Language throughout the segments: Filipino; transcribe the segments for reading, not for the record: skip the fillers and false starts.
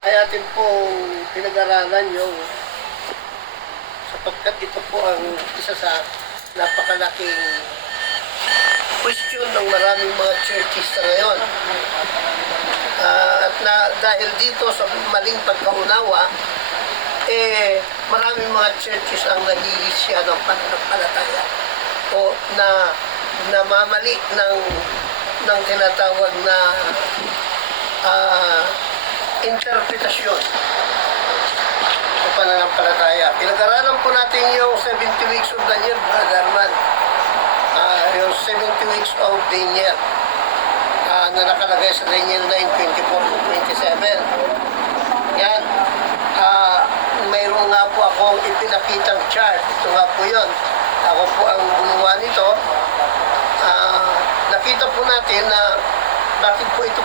Ay atin pong pinag-aralan yung sapagkat ito po ang isa sa napakalaking question ng maraming mga churches sa ngayon. At dahil dito sa maling pagkaunawa, maraming mga churches ang nahihisya ng pananampalataya o na namamali ng tinatawag na interpretasyon sa pananampalataya. Pinag-aralan po natin yung 70 weeks of Daniel, Brother Arman. Yung 70 weeks of Daniel na nakalagay sa Daniel 9:24-27. Yan. Mayroon nga po akong ipinakitang chart. Ito nga po yun. Ako po ang gumawa nito. Nakita po natin na bakit po ito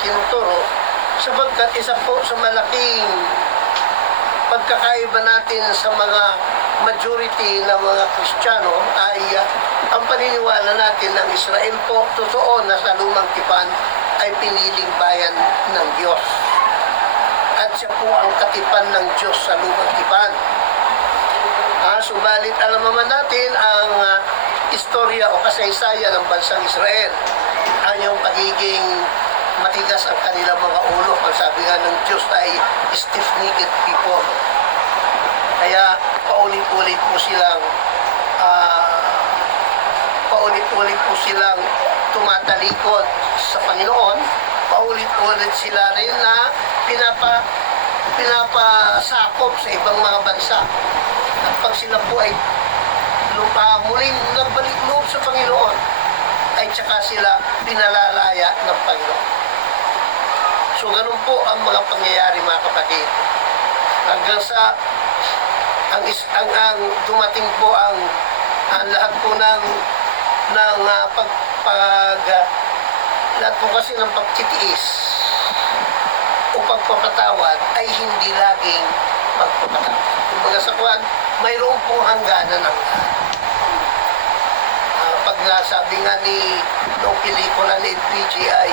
tinuturo sapagkat isa po sa malaking pagkakaiba natin sa mga majority ng mga Kristiyano ay ang paniniwala natin ng Israel po totoo na sa lumang tipan ay piniling bayan ng Diyos at siya po ang katipan ng Diyos sa lumang tipan. Subalit alam naman natin ang istorya o kasaysayan ng bansang Israel, ang yung pagiging matigas ang kanilang mga ulo. Ang sabi nga ng Diyos ay stiff-necked people. Kaya paulit-ulit po silang tumatalikod sa Panginoon. Paulit-ulit sila rin na pinapasakop sa ibang mga bansa. At pag sila po ay muling nagbalik loob sa Panginoon, ay tsaka sila pinalalaya ng Panginoon. So ganun po ang mga pangyayari, mga kapatid. Hanggang sa ang dumating po ang lahat po ng lahat po kasi ng pagtitiis o pagpapatawad ay hindi laging pagpapatawad. Kumbaga sa kuwan, mayroon pong hangganan ng pag nasabi nga ni noong pelikula ni PGI,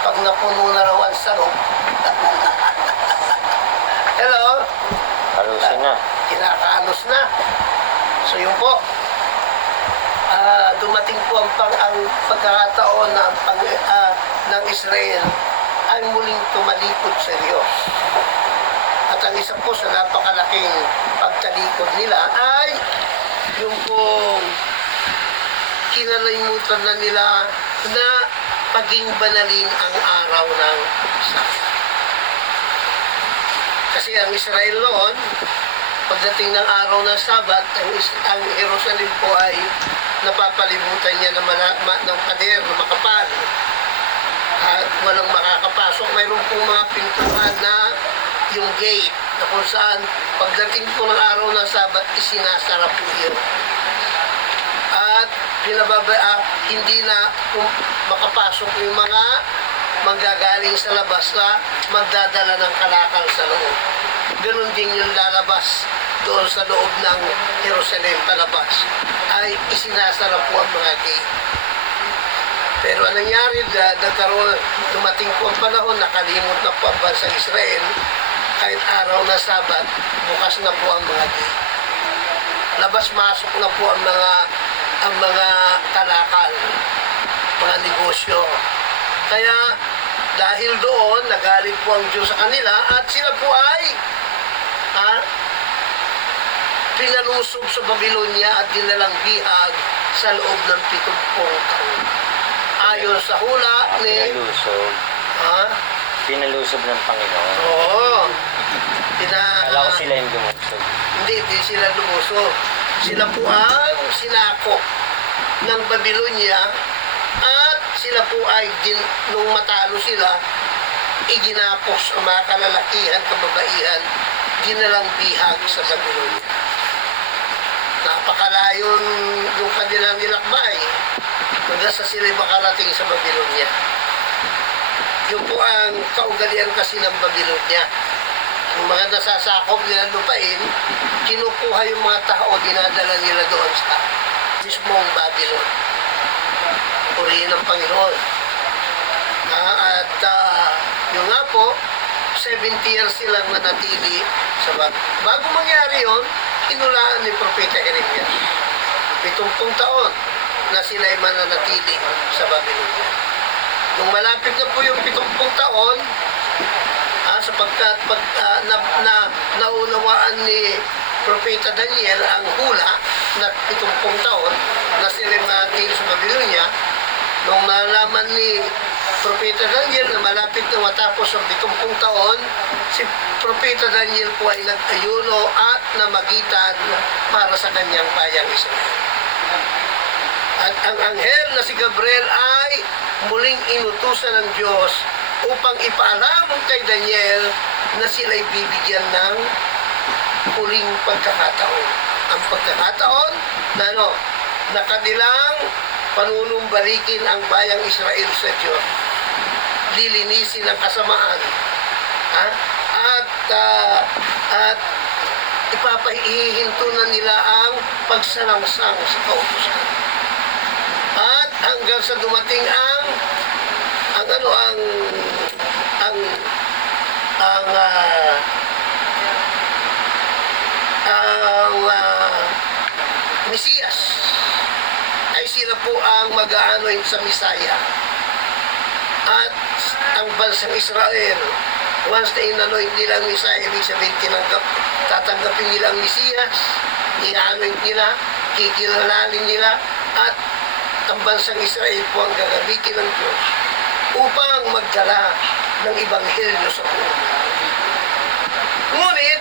pag napuno na raw ang sarong, hello? Halusin na. Kinakalos na. So yun po, dumating po ang pagkakataon ng Israel ay muling tumalikod sa Diyos. At ang isa po sa napakalaking pagtalikod nila ay yung pong kinalimutan na nila na paging banalin ang araw ng Sabat. Kasi ang Israel noon, pagdating ng araw ng Sabat, ang Jerusalem po ay napapalibutan niya ng pader na makapal. At walang makakapasok. Mayroon po mga pintuan na yung gate na kung saan pagdating po ng araw ng Sabat, isinasara po yun. At hindi na makapasok yung mga manggagaling sa labas na magdadala ng kalakal sa loob. Ganon din yung lalabas doon sa loob ng Jerusalem palabas ay isinasara po ang mga gate. Pero ang nangyari, dumating po ang panahon, nakalimot na po ang bansang Israel, kahit araw na Sabat, bukas na po ang mga gate. Labas-masok na po ang mga kalakal, mga negosyo. Kaya dahil doon, nagalit po ang Diyos sa kanila at sila po ay pinalusob sa Babylonia at dinalang bihag sa loob ng 70 taon. Ayon sa hula ni... Pinalusob ng Panginoon. Oo. Kala ko sila yung lumusob. Hindi sila lumusob. Sila po ang sinakop ng Babylonia at sila po ay nung matalo sila, iginapos ang mga kalalakihan, kababaihan, dinalang bihag sa Babylonia. Napakalayon yung kanilang nilakbay hanggang sa sila makarating sa Babylonia. Yun po ang kaugalian kasi ng Babylonia. Yung mga nasasakop nilang lupain, kinukuha yung mga tao, dinadala nila doon sa mismong Babylon. Purihin ng Panginoon. Yung nga po, 70 years silang nanatili sa bago mangyari yon, inulaan ni Propeta Jeremias. 70 taon na sila'y mananatili sa Babylonia. Nung malapit na po yung 70 taon, sapagkat naunawaan ni Propeta Daniel ang hula na 70 taon na sila'y mananatili sa Babylonia, nung nalaman ni Propeta Daniel na malapit na matapos ang 70 taon, si Propeta Daniel po ay nag-ayuno at namagitan para sa kanyang bayang Israel. At ang anghel na si Gabriel ay muling inutusan ng Diyos upang ipaalam kay Daniel na sila'y bibigyan ng huling pagkakataon. Ang pagkakataon na kanilang panunumbalikin ang bayang Israel sa Diyos, lilinisin ang kasamaan, at ipapahihintunan nila ang pagsalangsang sa kautusan. At hanggang sa dumating ang Mesiyas, ay sila po ang mag-aanoin sa Misaya. At ang bansang Israel, once na inanoint nila ang Misaya, ibig sabihin tatanggapin nila ang Mesiyas, i-anoint nila, kikilalalin nila, at ang bansang Israel po ang gagamitin ng Diyos upang magdala ng Ebanghelyo sa buong mundo. Ngunit,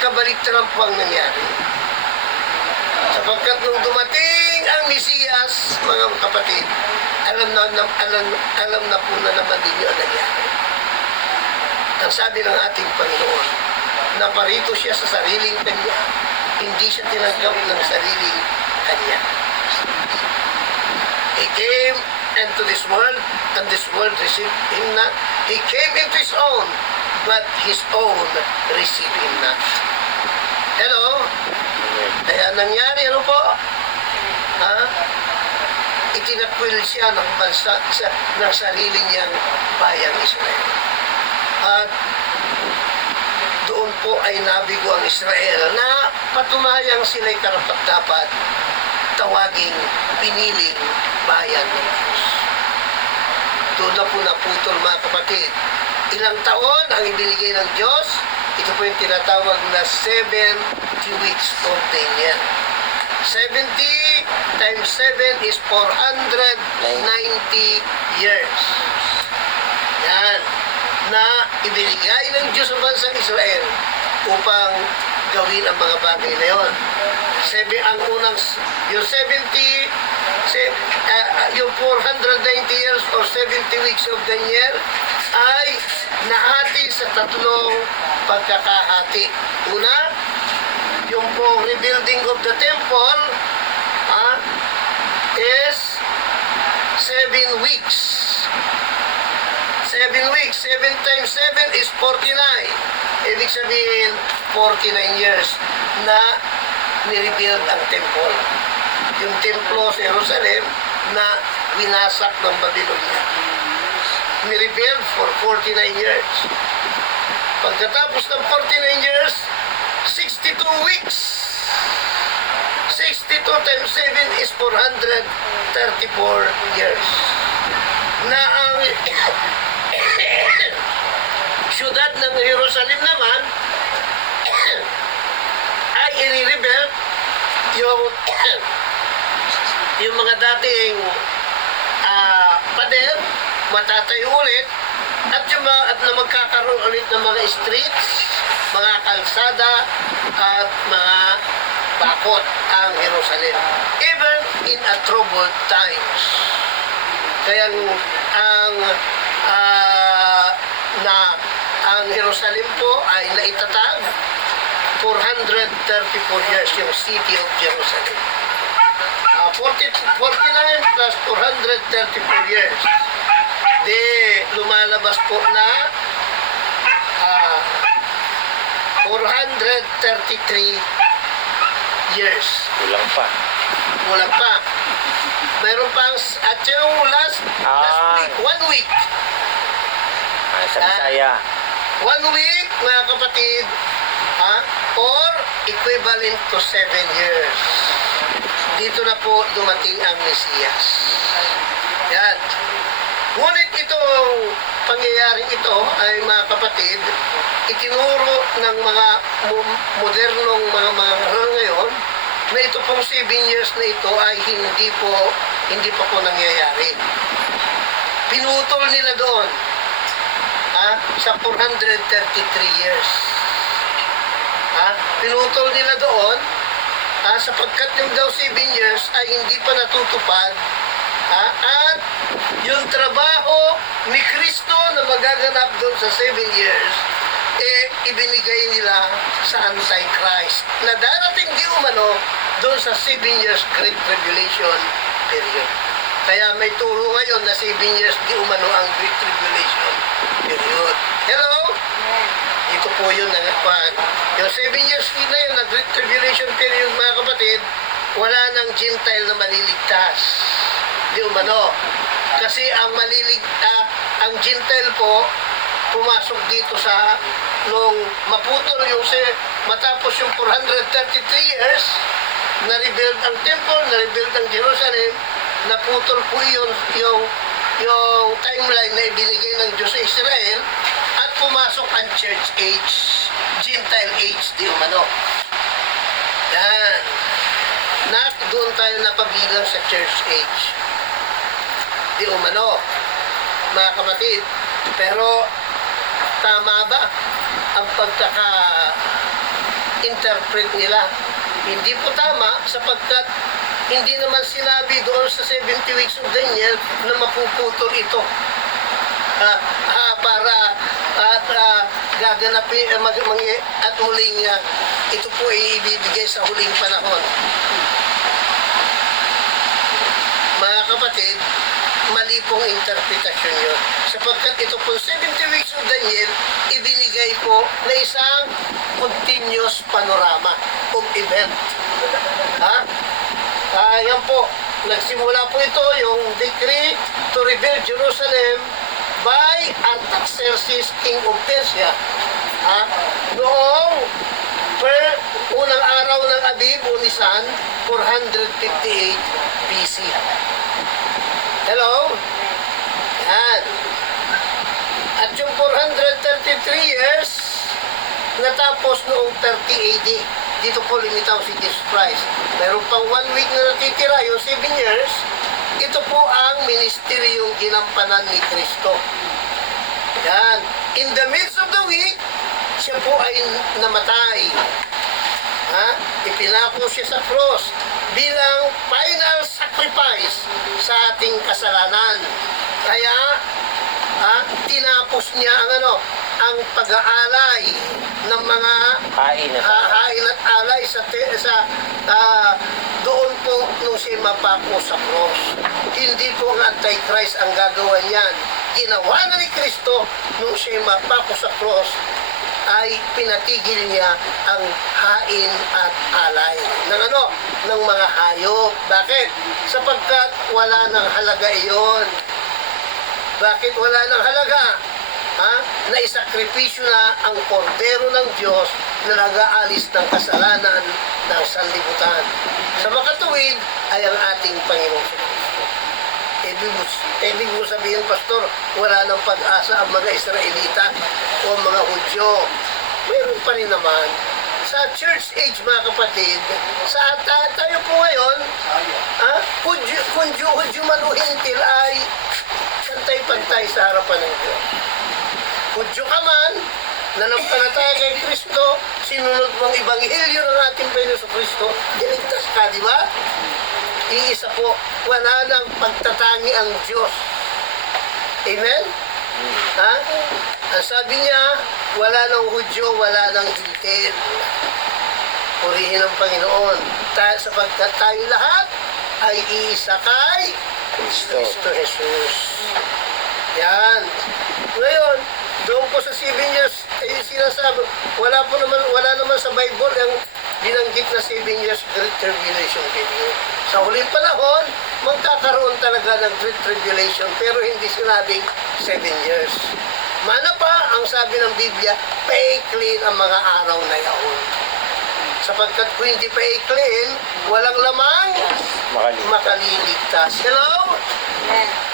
kabaliktaran po ang nangyari. Sapagkat nung dumating ang Mesiyas, mga kapatid, alam na po na naman ninyo ang nangyari. Ang sabi ng ating Panginoon, na parito siya sa sariling kanya, hindi siya tinanggap ng sariling kanya. He came into this world, and this world received him not. He came into his own, but his own received him not. Hello? Kaya nangyari, ano po? Itinakwil siya ng bansa, ng sarili niyang bayang Israel. At doon po ay nabigo ang Israel na patunayang sila'y karapat-dapat tawaging piniling bayan ng Diyos. Doon na po naputol, mga kapatid. Ilang taon ang ibinigay ng Diyos? Ito po yung tinatawag na 70 weeks of Daniel. 70 times 7 is 490 years. Yan. Na ibinigay ng Diyos ang bansang Israel upang gawin ang mga bagay na yun. Yung 490 years or 70 weeks of Daniel ay nahati sa tatlong pagkakahati. Una, yung po rebuilding of the temple is 7 weeks. 7 weeks. 7 times 7 is 49. Ibig sabihin, 49 years na nirebuild ang temple. Yung templo sa Jerusalem na winasak ng Babylonia. Nirebuild for 49 years. Pagkatapos ng 49 years, 62 weeks. 62 times 7 is 434 years. Na ang syudad ng Jerusalem naman ay i-rebuild yung mga dating pader, matatayo ulit, at na magkakaroon ulit ng mga streets, mga kalsada, at mga bakot ang Jerusalem. Even in a troubled times. Kaya ang Jerusalem po ay naitatag 434 years yung city of Jerusalem. 49 plus 434 years. Di lumalabas po na 433 years. Kulang pa. Kulang pa. Mayroon pang, at yung last week, 1 week. Sa Bisaya. 1 week, mga kapatid, or equivalent to 7 years. Dito na po dumating ang Mesiyas. Yan. Ngunit itong pangyayaring ito ay, mga kapatid, itinuro ng mga modernong mga ngayon ngayon na ito pong 7 years na ito ay hindi pa po nangyayari. Pinutol nila doon sa 433 years. Pinutol nila doon sapagkat yung daw 7 years ay hindi pa natutupad at yung trabaho ni Kristo na magaganap doon sa 7 years ibinigay nila sa Antichrist na darating di umano doon sa 7 years Great Tribulation period. Kaya may turo ngayon na 7 years di umano ang Great Tribulation period. Hello? Ito po yun nangakuan. Yung 7 years na yun, na Great Tribulation period, mga kapatid, wala nang Gentile na maliligtas. Di umano. Kasi ang Gentile po, pumasok dito sa nung maputol yung matapos yung 433 years, na-rebuild ang temple, na-rebuild ang Jerusalem, naputol po yung timeline na ibinigay ng Diyos sa Israel at pumasok ang church age, Gentile age, di umano. Yan. Doon tayo napabilang sa church age. Di umano. Mga kapatid, pero tama ba ang pagkaka-interpret nila? Hindi po tama sapagkat hindi naman sinabi doon sa 70 weeks of Daniel na mapuputol ito. Para gaganapin at muling ito po ay ibibigay sa huling panahon. Mga kapatid, mali pong interpretasyon yun. Sapagkat ito po 70 weeks of Daniel, ibinigay po na isang continuous panorama of event. Yan po, nagsimula po ito yung decree to rebuild Jerusalem by Artaxerxes, king of Persia. Noong unang araw ng Abib o Nisan, 458 BC. Hello? Yan. At yung 433 years, natapos noong 30 AD. Dito po limitaw si Jesus Christ. Meron pang 1 week na natitira, yung 7 years, ito po ang ministeryong ginampanan ni Kristo. Yan. In the midst of the week, siya po ay namatay. Ipinako siya sa cross bilang final sacrifice sa ating kasalanan. Kaya, tinapos niya ang pag-aalay ng mga hain at alay doon po nung siya mapako sa cross. Hindi po ang Antichrist ang gagawa niyan. Ginawa na ni Kristo nung siya mapako sa cross ay pinatigil niya ang hain at alay ng mga hayop. Bakit? Sapagkat wala nang halaga iyon. Bakit wala nang halaga? Naisakripisyo na ang kordero ng Diyos na nag-aalis ng kasalanan ng sanlibutan. Sa makatuwid ay ang ating Panginoong Kristo. Ibig mo sabihin, Pastor, wala nang pag-asa ang mga Israelita o mga Hudyo. Meron pa rin naman. Sa church age, mga kapatid, tayo po ngayon, Hudyo man o Hintil ay pantay-pantay sa harapan ng Diyos. Hudyo ka man, nanampalataya kay Kristo, sinunod mong ebanghelyo ng ating Panginoon Kristo, iligtas ka, di ba? Iisa po, wala nang pagtatangi ang Diyos. Amen? Ang sabi niya, wala nang Hudyo, wala nang Hintil. Purihin ang Panginoon. Sapagkat tayo lahat ay iisa kay Kristo Jesus. Yan. Ngayon, doon po sa 7 years, sinasabi, wala naman sa Bible ang binanggit na 7 years Great Tribulation period. Sa huling panahon, magkakaroon talaga ng Great Tribulation, pero hindi sinabing 7 years. Mana pa, ang sabi ng Biblia, pa-clean ang mga araw na yaon. Sapagkat kung hindi pa-clean, walang lamang makaliligtas. Hello?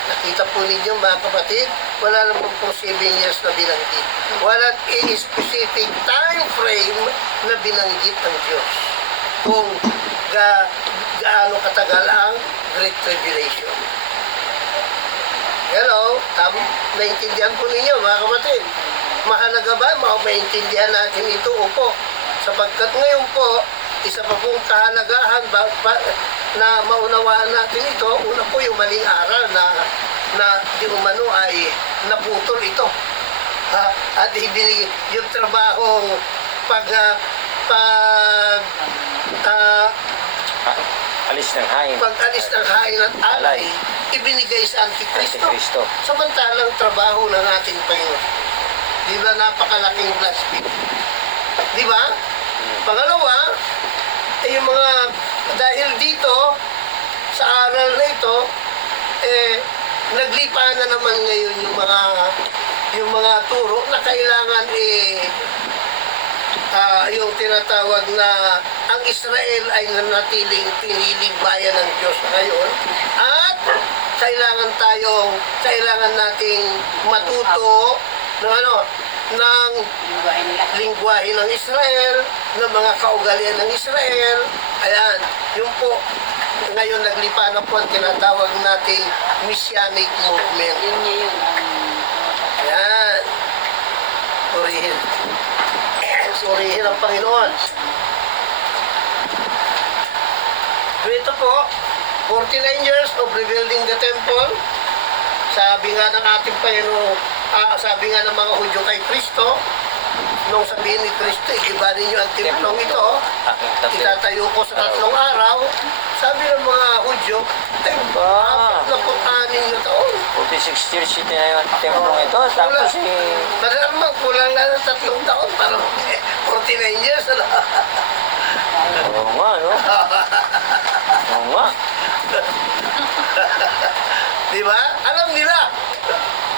Nakita po ninyo mga kapatid, wala naman pong 7 years na binanggit. Walang specific time frame na binanggit ng Diyos kung gaano katagal ang Great Tribulation. Hello? Naintindihan po ninyo mga kapatid. Mahalaga ba? Maintindihan natin ito? Opo. Sapagkat ngayon po, isa pa pong kahalagahan na maunawaan natin ito, una po yung maling aral na di umano ay naputol ito. At ibinigay yung trabahong Alis ng hain. pag-alis ng hain at alay, ibinigay sa Antikristo. Antikristo. Samantalang trabaho ng ating Panginoon. Di ba napakalaking blasphemy? Di ba? Pangalawa, yung mga, dahil dito, sa aral na ito, naglipa na naman ngayon yung mga turo na kailangan yung tinatawag na ang Israel ay nanatiling piniling bayan ng Diyos ngayon at kailangan nating matuto ng lingwahe ng Israel, ng mga kaugalian ng Israel. Ayan, yun po. Ngayon naglipa na po ang tinatawag nating Messianic Movement. Ayan. Purihin. Purihin ang Panginoon. Ito po, 49 years of rebuilding the temple. Sabi nga ng ating Panginoon, sabi nga ng mga Hudyo kay Kristo, nung sabihin ni Kristo, iba ninyo ang templong ito, itatayo ko sa 3 araw. Sabi ng mga Hudyo, 46 na taon. 46 years ito na yung templong ito. Tapos Malamang kulang lang ng 3 taon, parang 49 years. Oo nga, no? Oo nga. Di ba? Alam nila.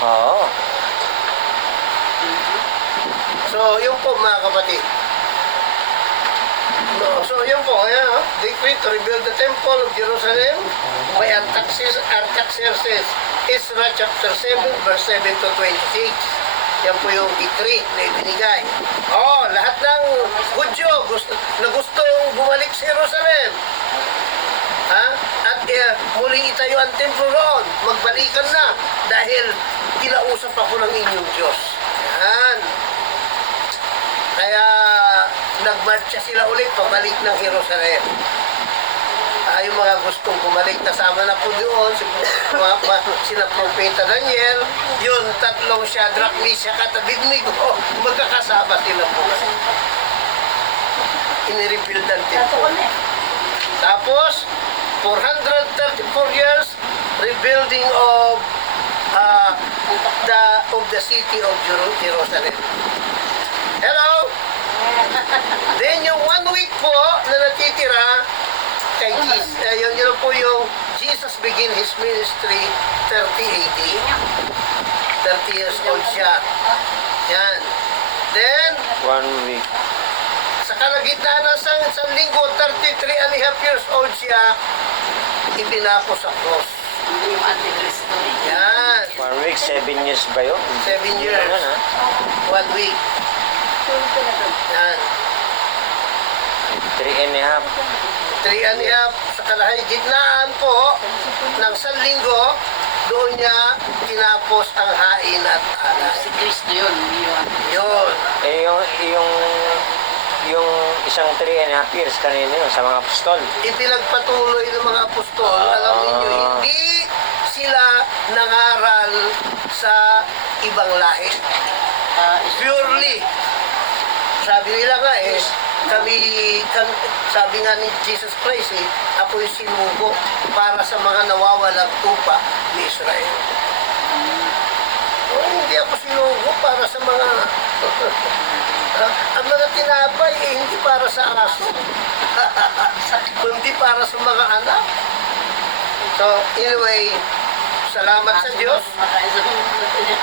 Oo. So, yun po mga kapatid. No, so, yun po. Ayan, decree to rebuild the temple of Jerusalem by Artaxerxes. Ezra chapter 7, verse 7 to 26. Yan po yung decree na ibinigay. Lahat ng Hudyo na gusto yung bumalik sa Jerusalem. At muling itayo ang templo roon. Magbalikan na dahil kinausap ako ng inyong Diyos. Yan. Kaya nagmarcha sila ulit pabalik ng Jerusalem. Yung mga gustong bumalik, kasama na po doon sina Propeta Daniel, yun 3 Shadrach, Meshach at Abednego, magkakasama sila po. Inirebuild ang temple. Tapos 434 years rebuilding of the city of Jerusalem. Hello? Then yung 1 week po na natitira kay Jesus, yun po yung Jesus begin His ministry 30 AD. 30 years old siya. Yan. Then, 1 week. sa kalagitnaan ng isang linggo, 33 and a half years old siya, ipinako sa cross. Yung Antikristo. Yan. 1 week, 7 years ba yun? 7 years. Ano na? 1 week. Yan. 3 and a half. 3 and a half sa kalahigitnaan po ng isang linggo, doon niya tinapos ang hain at alay. Si Kristo yun. Yun. Yung isang 3 and a half years kanina yun sa mga apostol. Ipinagpatuloy ng mga apostol. Alam niyo, hindi sila nangaral sa ibang lahi. Purely. Sabi nila nga sabi nga ni Jesus Christ, ako'y sinugo para sa mga nawawalang tupa ni Israel. Hindi ako sinugo para sa mga ang mga tinapay hindi para sa aso kundi para sa mga anak. So, anyway, salamat sa Diyos. Makain sa mundo niya.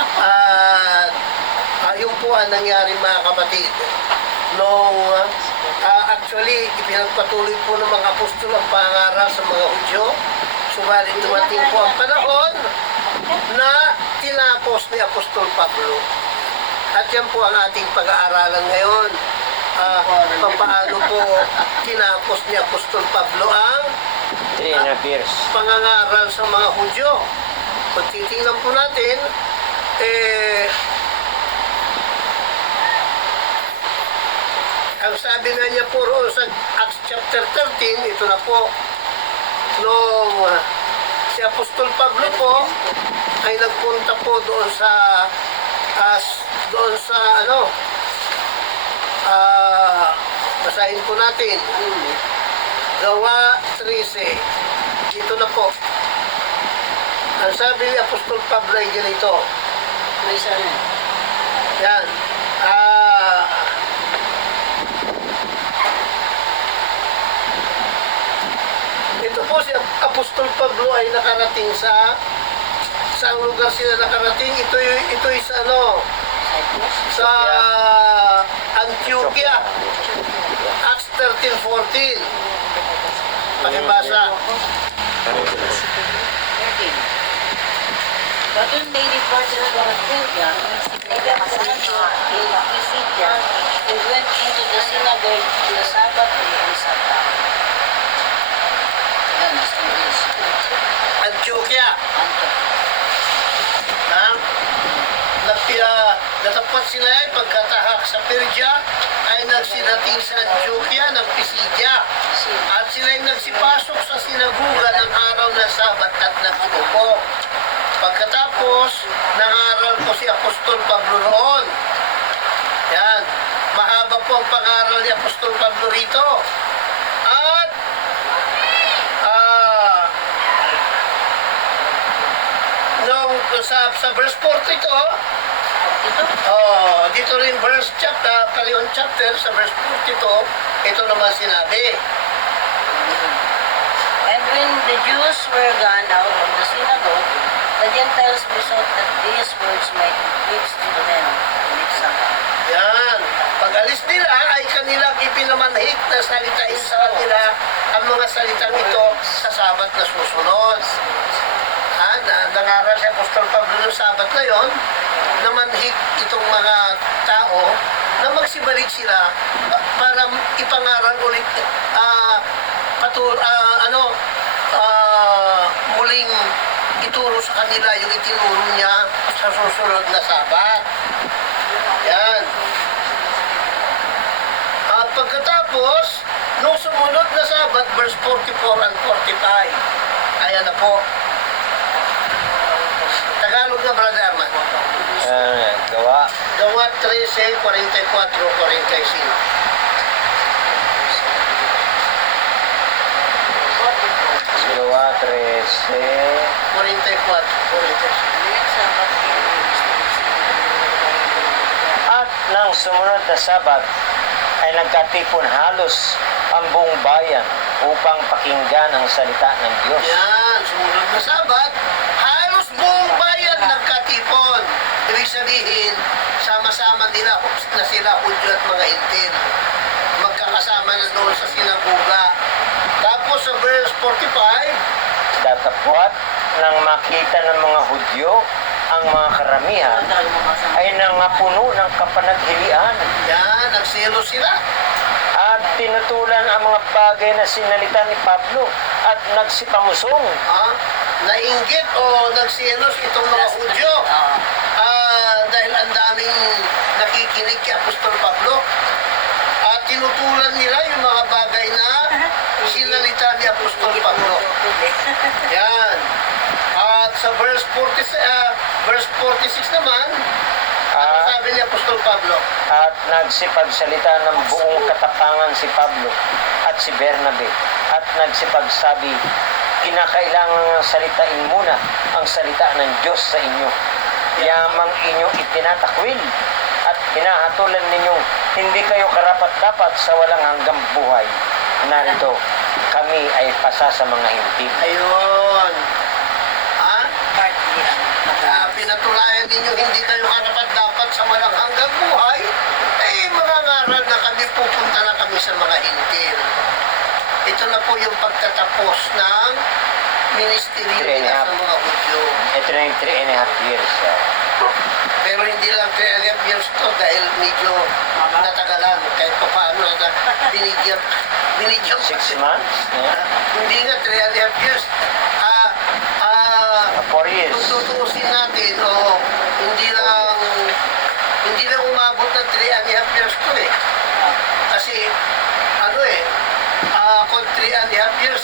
At yun po ang nangyari mga kapatid. Nung actually, ipinagpatuloy po ng mga apostol ang pangaral sa mga Hudyo. Subalit dumating po ang panahon na tinapos ni Apostol Pablo. At yan po ang ating pag-aaralan ngayon. Paano po tinapos ni Apostol Pablo ang 3.5 years. pangangaral sa mga Hudyo. Kung titingnan po natin, ang sabi nga niya po roon sa Acts chapter 13, ito na po, nung si Apostol Pablo po ay nagpunta po doon sa basahin po natin, Gawa 13. Dito na po. Ang sabi ni Apostol Pablo ay ganito. May isa rin. Yan. Ito po si Apostol Pablo ay nakarating sa saang lugar sila nakarating. Ito is Cyprus. sa Antioquia. Acts 13:14. Pakibasa. 13. But when they departed from Antioquia, they passed in Pisidia and went into the synagogue on the Sabbath day and sat down. Yan, nasa English. Antioquia. Natapat sila ay pagkatahak sa Persia ay nagsinating sa Antioquia ng Pisidia. At sila ay nagsipasok sa sinaguga ng araw ng Sabat at nagsuko. Pagkatapos, nangaral po si Apostol Pablo roon. Yan. Mahaba po ang pangaral ni Apostol Pablo rito. At sa verse 42, dito rin verse chapter, Kalion chapter, sa verse 42, ito naman sinabi. And when the Jews were gone out of the synagogue, the Gentiles besought that these words might be preached to them in its Sabbath. Yan. Pag-alis nila ay kanilang ipinamanhik na salitain sa kanila ang mga salitang ito sa Sabat na susunod. Nangaral si Apostol Pablo ng Sabat na yon, na manhik itong mga tao na magsibalik sila para ipangaral ulit muling ituro sa kanila yung itinuro niya sa susunod na Sabat. Yan. At pagkatapos, nung sumunod na Sabat, verse 44 and 45, ayan na po. Tagalog na, Brother Arman. Gawa. Gawa 13, 44, 45. Gawa 13. 44, 45. At nang sumunod na Sabat ay nagkatipon halos ang buong bayan upang pakinggan ang salita ng Diyos. Yan, sumunod na Sabat, halos buong bayan nagkatipon. Ibig sabihin, sama-sama nila na sila, Hudyo at mga Intil. Magkakasama na doon sa sinagoga. Tapos sa verse 45, Datapwat nang makita ng mga Hudyo ang mga karamihan ay nangapuno ng kapanaghilian yan, nagselo sila. at tinutulan ang mga bagay na sinalita ni Pablo at nagsipamusong. Nainggit o nagselos itong mga Hudyo. Dahil ang daming nakikinig kay Apostol Pablo. At tinutulan nila yung mga bagay na sinalita ni Apostol Pablo. Yan. At sa verse 46 naman, ano sabi ni Apostol Pablo? At nagsipagsalita ng buong katapangan si Pablo at si Bernabe at nagsipagsabi, kinakailangan salitain muna ang salita ng Diyos sa inyo. Yamang inyong itinatakwil at hinahatulan ninyong hindi kayo karapat-dapat sa walang hanggang buhay. Narito, kami ay pasa sa mga hintil. Ayun. pinatunayan ninyo hindi kayo karapat-dapat sa walang hanggang buhay, ay mangangaral na kami, pupunta na kami sa mga hintil. Ito na po yung pagtatapos ng ministeryo nila sa mga Hudyo. Ito na yung 3.5 years. Pero hindi lang 3.5 years to dahil medyo natagalan. Kahit pa paano binigyan 6 months? Yeah. Hindi nga 3.5 years. 4 years. Kung tutuusin natin, hindi lang umabot ng 3.5 years to eh. Kasi, kung 3.5 years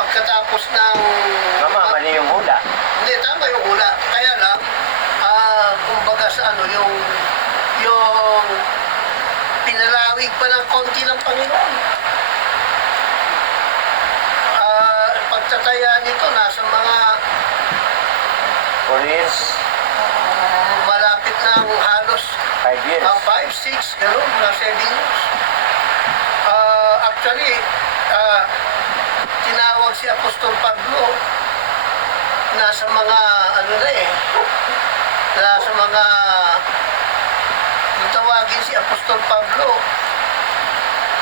pagkatapos ng... Mama, mali yung hula. Hindi, tama yung hula. Kaya lang, kumbaga sa yung pinalawig pa ng konti ng Panginoon. Pagtataya nito, nasa mga 4 years. malapit ng halos 5 years. 5, 6, gano'n, na 7 years. Actually, tinawag si Apostol Pablo, nasa mga, nasa mga, nung tawagin si Apostol Pablo,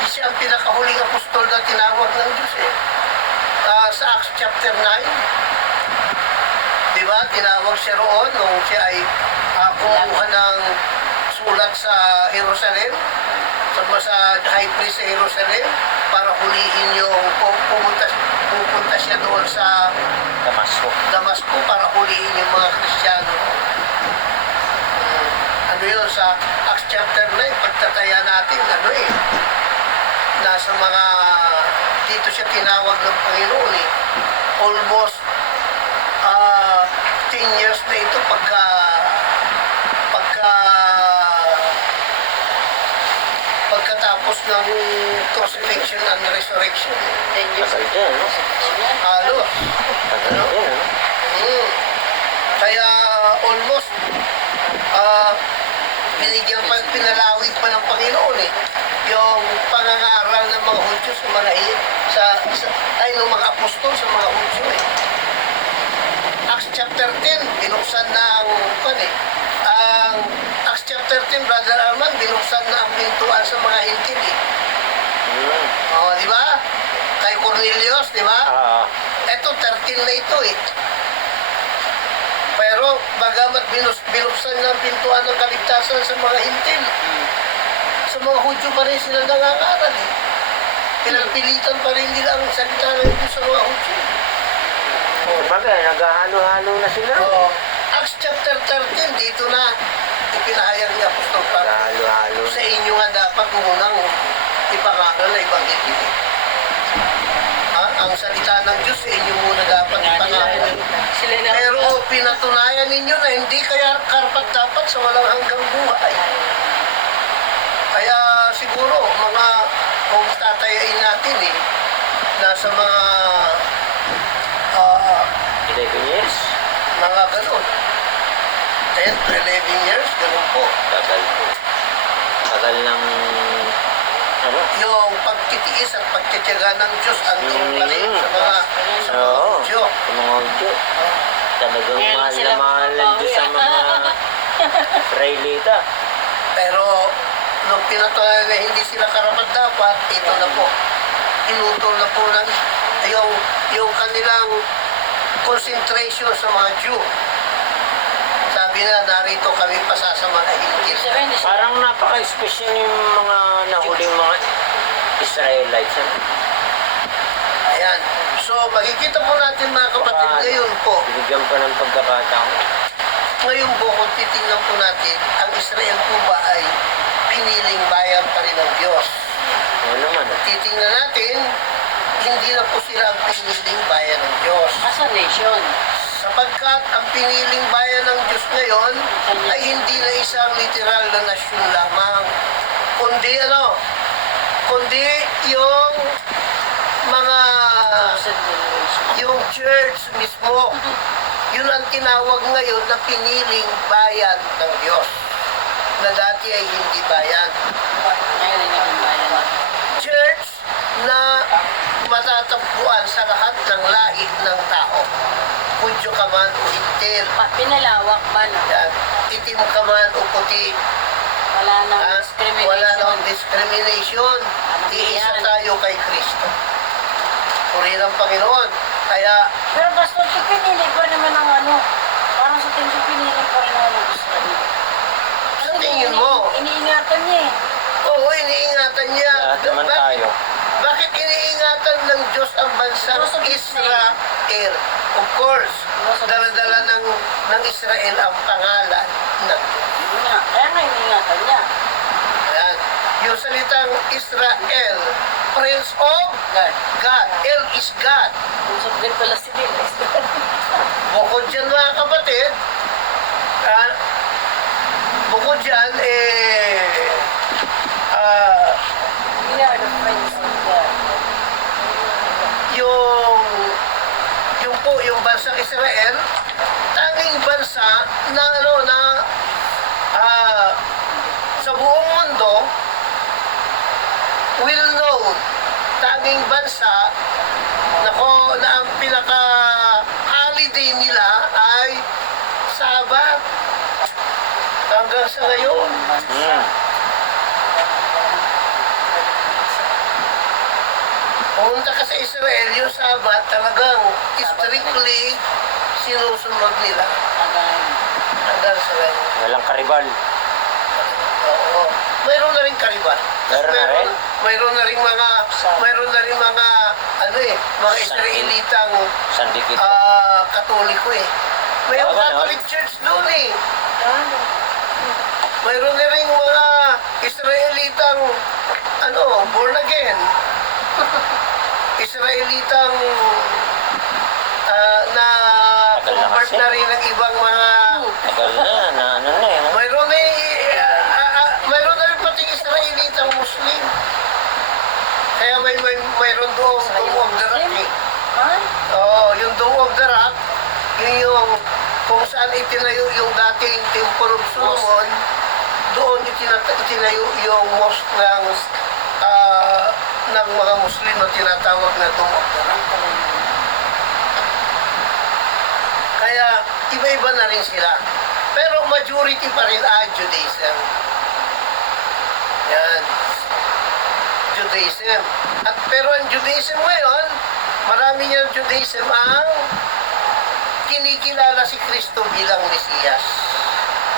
siya ang pinakahuling apostol na tinawag ng Diyos eh. Sa Acts chapter 9, di ba, tinawag siya roon nung siya ay kumuha ng sulat sa Jerusalem, sa high priest sa Jerusalem, para hulihin yung pupunta siya doon sa Damasco para hulihin yung mga Kristiyano. Yun, sa Acts chapter 9, pagtataya natin, nasa mga, dito siya tinawag ng Panginoon eh. Almost 10 years na ito pagkatapos ng crucifixion and resurrection. 10 years. Tagal din, no? Halos. Tagal din, no? Kaya almost pinalawig pa ng Panginoon eh. Yung pangangaral ng mga Hudyo sa mga ng mga apostol sa mga Hudyo eh. Acts chapter 10, binuksan na ang Acts chapter 10, Brother Arman, binuksan na ang pintuan sa mga hintil eh. Di ba? Kay Cornelius, di ba? Eto, 13 na ito eh. Pero bagamat binuksan ng pintuan ng kaligtasan sa mga hintil, sa mga Hudyo pa rin sila nangangaral eh. Pinagpilitan pa rin nila ang salita ng Diyos sa mga Hudyo. Bagay, naghahalo-halo na sila. Acts chapter 13, dito na ipinahayag ni Apostol Pablo. Naghahalo-halo. Sa inyo nga dapat munang ipangaral na Ebanghelyo. Ang salita ng Diyos sa inyo muna dapat ipangaral. Pero pinatunayan ninyo na hindi kaya karapat-dapat sa walang hanggang buhay. Kaya siguro, kung tatayain natin nasa mga 11 years? mga ganun. 10 to 11 years, ganun po. Tagal po. Tagal ng Yung pagtitiis at pagtitiyaga ng Diyos andun pa rin sa mga Hudyo. Sa mga Hudyo. Talagang Ngayon mahal sila na mahal ng Diyos sa mga Israelita. Pero nung pinatunayan na hindi sila karapat-dapat, ito na po. Inutol na po ng yung kanilang concentration sa mga Jew. Sabi na, narito kami pasasamalahin. Parang napaka-special yung mga nahuling mga Israelites. Ayan. So, makikita po natin mga kapatid, ngayon po, Binigyan pa ng pagkakataon. ngayon po, kung titingnan po natin, ang Israel po ba ay piniling bayan pa rin ng Diyos? Oo naman. Titingnan natin, hindi na po sila ang piniling bayan ng Diyos. As a nation. Sapagkat ang piniling bayan ng Diyos ngayon ay hindi na isang literal na nasyon lamang. Kundi yung mga, yung church mismo. Yun ang tinawag ngayon na piniling bayan ng Diyos. Na dati ay hindi bayan. Ngayon ay naging bayan. Church na matatagpuan sa lahat ng lahi ng tao. Hudyo ka man o Hintil, Pinalawak ba na? yan, itim ka man o puti, Wala nang wala discrimination. nang discrimination. Iisa yan? tayo kay Kristo. Puri ng Panginoon. Kaya, Pero basta pinili pa naman ang ano, parang sa tingin ko pinili pa rin ako ng gusto niya. sa tingin mo, Iniingatan niya eh. oo, iniingatan niya. Lahat naman Bakit- tayo. Bakit iniingatan ng Diyos ang bansang Because of his Israel? Of course, Because of his dala-dala ng Israel ang pangalan ng Diyos. Yun nga. Kaya nga iniingatan niya. Ayan. Yung salitang Israel, Prince of God. God. El is God. Kung subject pala si Bill. Bukod dyan mga kapatid, ah, bukod dyan, We are the friends of God. yung bansang Israel, tanging bansa na sa buong mundo will know, tanging bansa na ang pinaka holiday nila ay Sabat hanggang sa ngayon. Pumunta ka sa Israel, yung Sabat talagang strictly sinusunod nila hanggang sa ngayon. Walang karibal. Oo. Mayroon na rin kariban. Meron na rin? Mayroon na rin mga mga Israelitang Sandikit. Katoliko eh. Mayroong Ah, ganon? Catholic Church doon eh. Mayroon na rin mga Israelitang born again. Israelitang na Tagal na convert kasi. na rin ng ibang mga Tagal na ano na eh. mayroon na rin pating Israelitang Muslim. Kaya mayroon doon Dome of the Rock eh. Ha? Oo, yung Dome of the Rock, yung kung saan itinayo yung dating Temple of Solomon, doon itinayo yung mosque ng mga Muslim na tinatawag na Dome of the Rock. Kaya iba-iba na rin sila. Pero majority pa rin ay Judaism. Yan. Judaism. Pero ang Judaism ngayon, marami niyang Judaism ang kinikilala si Kristo bilang Mesiyas.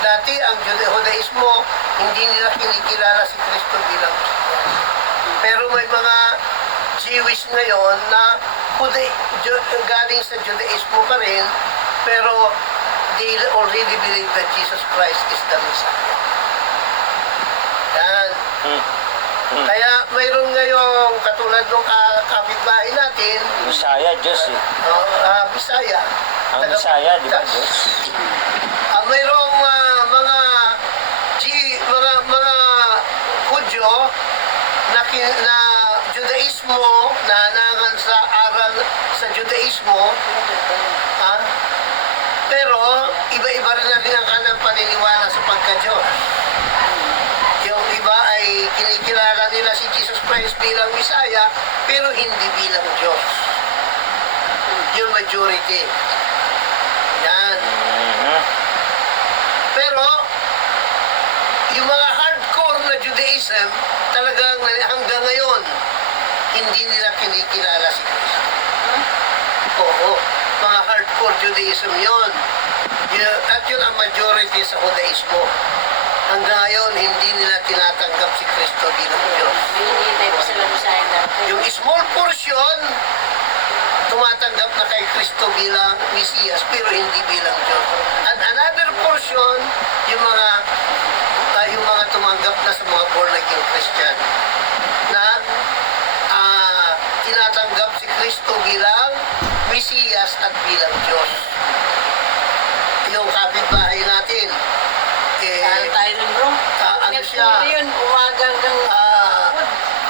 Dati ang Judaismo, hindi nila kinikilala si Kristo bilang Mesiyas. Pero may mga Jewish ngayon na galing sa Judaismo pa rin, pero they already believe that Jesus Christ is the Messiah. Yan. Kaya mayroon ngayong katulad ng kapitbahay natin, Bisaya, Diyos eh. Bisaya. Ang Bisaya, di ba, Diyos? Mayroong mga Hudyo na Judaismo na nangan sa aral sa Judaismo, pero iba-iba rin na rin ang kanilang paniniwala sa pagka-Diyos. Yung iba ay kinikilala nila si Jesus Christ bilang Messiah, pero hindi bilang Diyos. Yung majority. Yan. Pero, yung mga hardcore na Judaism, talagang hanggang ngayon, hindi nila kinikilala si Kristo. Oo. Mga hardcore Judaism yon. At yun ang majority sa Judaismo. Hanggang ngayon, hindi nila tinatanggap si Kristo bilang Diyos. Hinihintay pa sila sa dati. Yung small portion, tumatanggap na kay Kristo bilang Mesiyas, pero hindi bilang Diyos. And another portion, yung mga tumanggap na sa mga born-again Christian, na tinatanggap si Kristo bilang Mesiyas at bilang Diyos. Yung kapitbahay natin, Saan tayo nun, bro? ano siya? Yun, umaga hanggang...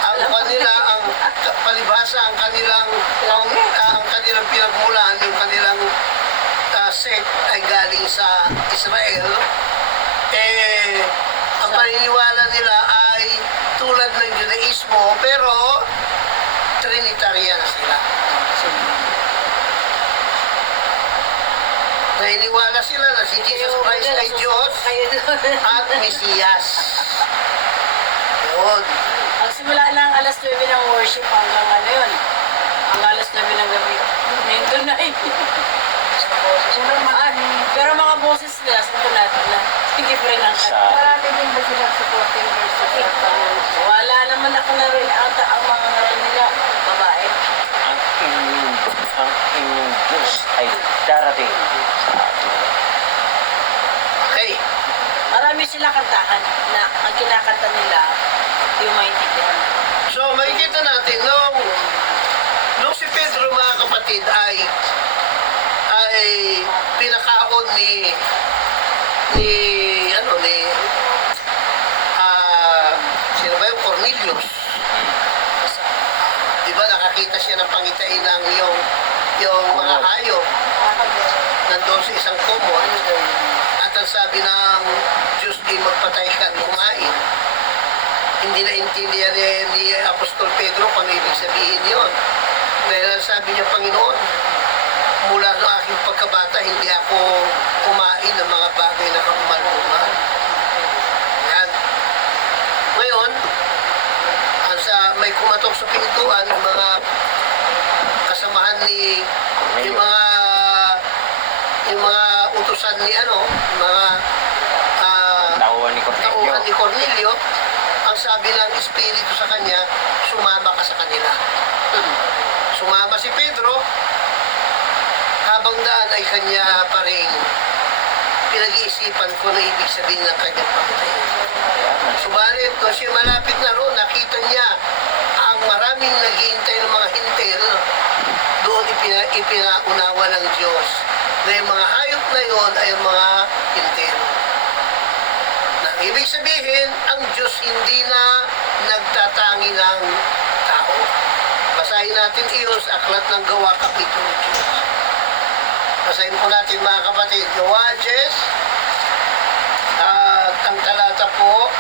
Ang kanila, ang palibhasa, ang kanilang pinagmulan, yung kanilang sect ay galing sa Israel, ang paniniwala nila ay tulad ng Judaismo, pero Trinitarian sila. Naniniwala sila na si Jesus Christ ay Diyos Kayo doon. at Mesiyas. Yun. Ang simula ng alas 9 ng worship hanggang ano yun. Ang alas 9 ng gabi. Nito na eh. Pero mga boses nila, sa natin na. Sige pa rin ang Sa- Marami din ba silang supporting versus wala naman ako na rin ang mga ngaral nila. Babae. ang inyong Diyos ay darating sa atin. Okay. Marami silang kantahan na ang kinakanta nila yung maintindihan. So, makikita natin, nung si Pedro, mga kapatid, ay pinakaon ni sino ba yung Cornelius? Di ba nakakita siya ng pangitain ng yung mga hayop nandun sa isang kumon at ang sabi ng Diyos ay magpatay ka at kumain. Hindi na intindihan ni Apostol Pedro kung ano ibig sabihin yun. Dahil ang sabi niya, Panginoon, mula sa aking pagkabata, hindi ako kumain ng mga bagay na kamal-kumal. Yan. Ngayon, may kumatok sa pintuan ng mga kasamahan yung mga utusan ni mga Tauhan ni Cornelio. tauhan ni Cornelio. Ang sabi ng Espiritu sa kanya, sumama ka sa kanila. Sumama si Pedro, habang daan ay kanya pa rin pinag-iisipan ko na ibig sabihin ng kanyang pagkain. Subalit, nung siya malapit na roon, nakita niya ang maraming naghihintay ng mga hintel, doon ipinaunawa ng Diyos na yung mga hayop na yon ay mga hintel. Nang ibig sabihin, ang Diyos hindi na nagtatangi ng tao. Basahin natin iyon sa Aklat ng Gawa, Kapitulo 10. Basahin po natin, mga kapatid, Gawa 10, at ang talata po,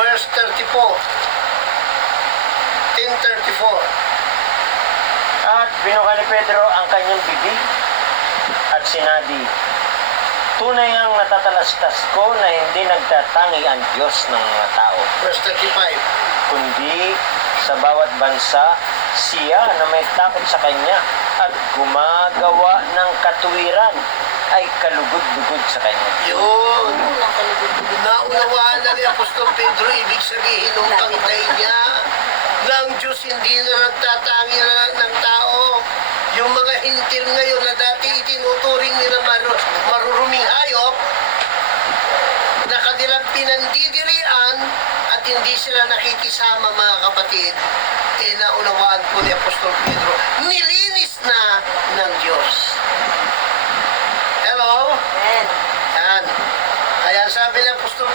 verse 34. 10:34. At binuka ni Pedro ang kanyang bibig at sinabi, tunay ngang natatalastas ko na hindi nagtatangi ang Diyos ng mga tao, Verse 35. kundi sa bawat bansa siya na may takot sa kanya at gumagawa ng katuwiran ay kalugod-lugod sa kanya. Yun. Unang kalugod. Naunawaan na ni Apostol Pedro, ibig sabihin nung pangitay niya na ang Diyos hindi na nagtatangi ng tao. Yung mga hintil ngayon na dati itinuturing nila maruruming hayop, na kanilang pinandidirian at hindi sila nakikisama, mga kapatid, naunawaan po ni Apostol Pedro, nilinis na ng Diyos. Hello? Amen. Yan. Kaya sabi ng Apostol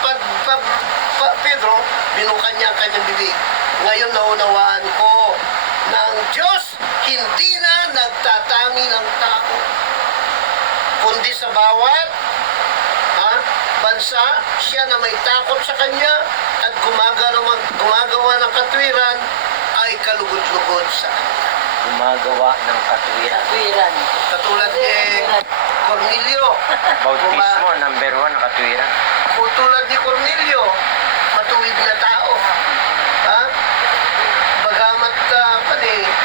Pedro, binukan niya ang kanyang bibig. Ngayon naunawaan ko na ang Diyos hindi na nagtatangi ng tao, kundi sa bawat bansa, siya na may takot sa kanya at gumagawa ng katwiran ay kalugod-lugod sa kanya. Gumagawa ng katuwiran. Katwiran. Katulad ni Cornelio. Bautismo, number 1 na katuwiran. Tulad ni Cornelio, matuwid na tao. Ha? Bagamat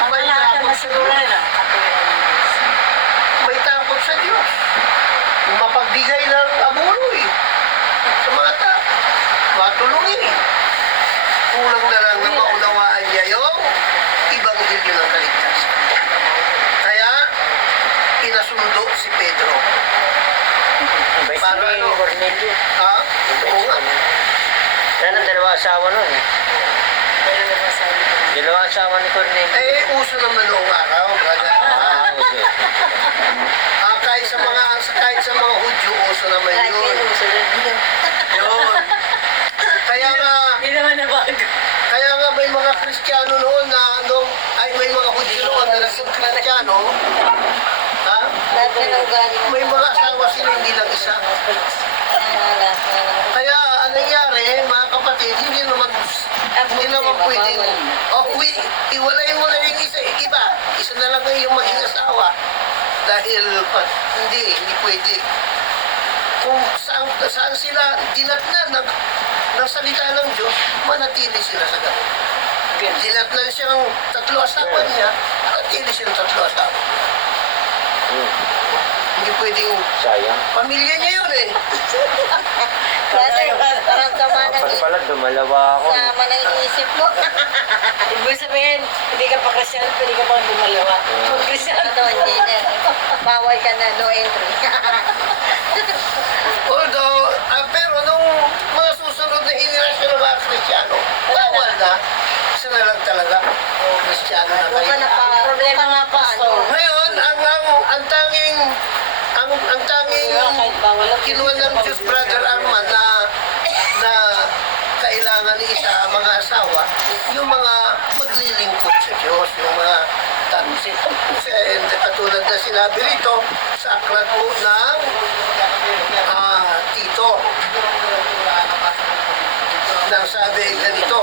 Ang may lahat takot na sa siguro Diyos. na. Katwiran. May takot sa Diyos. Mapagbigay ng abuloy sa mga tao. Matulungin. Kulang na lang na maunawaan niya yung Ibanghilyo ng kaligtasan. Kaya, pinasundo si Pedro. Ang bait Para ni ano? Cornelio. Ha? Oo nga. Yan ang dalawa asawa nun eh. Pero nasasabi ko. Dalawa asawa ni Cornelio. Uso naman noong araw, brother. Okay. Kahit sa mga Hudyo, uso naman Kahit yun. may uso rin. Yun. Kaya Hindi naman nabago. may mga Kristiyano noon may mga Hudyo noon na naging Kristiyano. Ha? Lahat na ng ugali ng May mga asawa sila, hindi lang isa. Kaya anong nangyari, mga kapatid, hindi naman pwedeng, iwalay yung iba. Isa na lang yung maging asawa. Dahil, hindi pwede. Kung saan sila dinatnan ng salita ng Diyos, manatili sila sa ganun. Dinatnan siyang 3 asawa niya, manatili siyang 3 asawa. Hindi pwedeng, Sayang. pamilya niya yun eh. Brother, parang sama ng Dapat pala dumalawa ako. sama ng isip mo. Ibig sabihin, hindi ka pa Christian, pwede ka pang dumalawa. Kung Christian ka hindi na. Bawal ka na, no entry. Although, pero nung mga susunod na henerasyon ng mga Kristiyano, bawal na. Isa na lang talaga. Kristiyano na Huwag ka na pa, problema nga pa, ano. Ngayon, ang tanging Kahit bawal lang. kinuha ng Diyos, Brother Arman, na kailangan ni isa mga asawa, yung mga maglilingkod sa Diyos, yung mga tansin. Katulad na sinabi rito, sa aklat po ng Tito. Nang sabi ganito,